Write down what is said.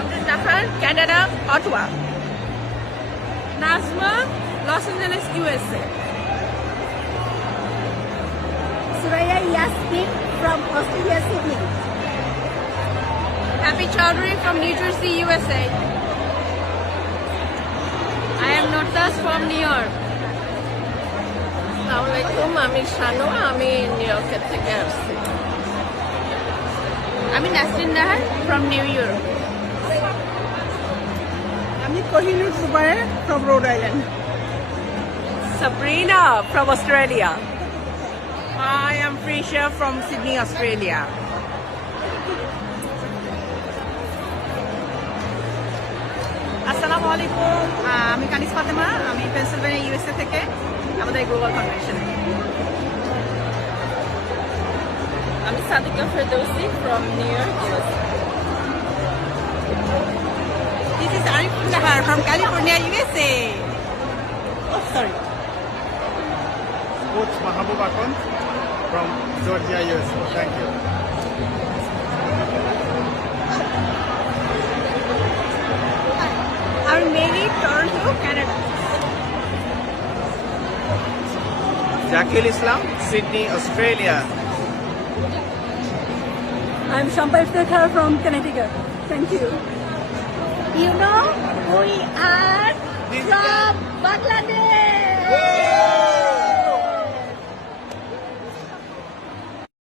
Shamrin Nahar, Canada, Ottawa. Nazma, Los Angeles, USA. Suraya Yasmin from Australia, Sydney. Happy Chowdhury from New Jersey, USA. I am Notas from New York. আসসালামাইকুম, আমি শানু, আমি new ইয়র্কের থেকে আসছি। আমি Nasrin Nahar from New York. আমি Kohinoor Zubair from Rhode Island. Sabrina from Australia. I am Frisha from Sydney, Australia. আসসালামু আলাইকুম, আমি কানিস ফাতেমা, আমি পেনসিলভেনিয়া ইউএসএ থেকে আমাদের গ্লোবাল কনভেনশন। আমি Sadika Ferdousi from New York, USA. This is Arifun Nahar from California, USA. Oh, sorry. Coach Mahabub Akon from Georgia, USA. Thank you. I'm Mary, Toronto, Canada. Zakil Islam, Sydney, Australia. I'm Shampa Iftekhar from Connecticut. Thank you. You know, we are from Bangladesh.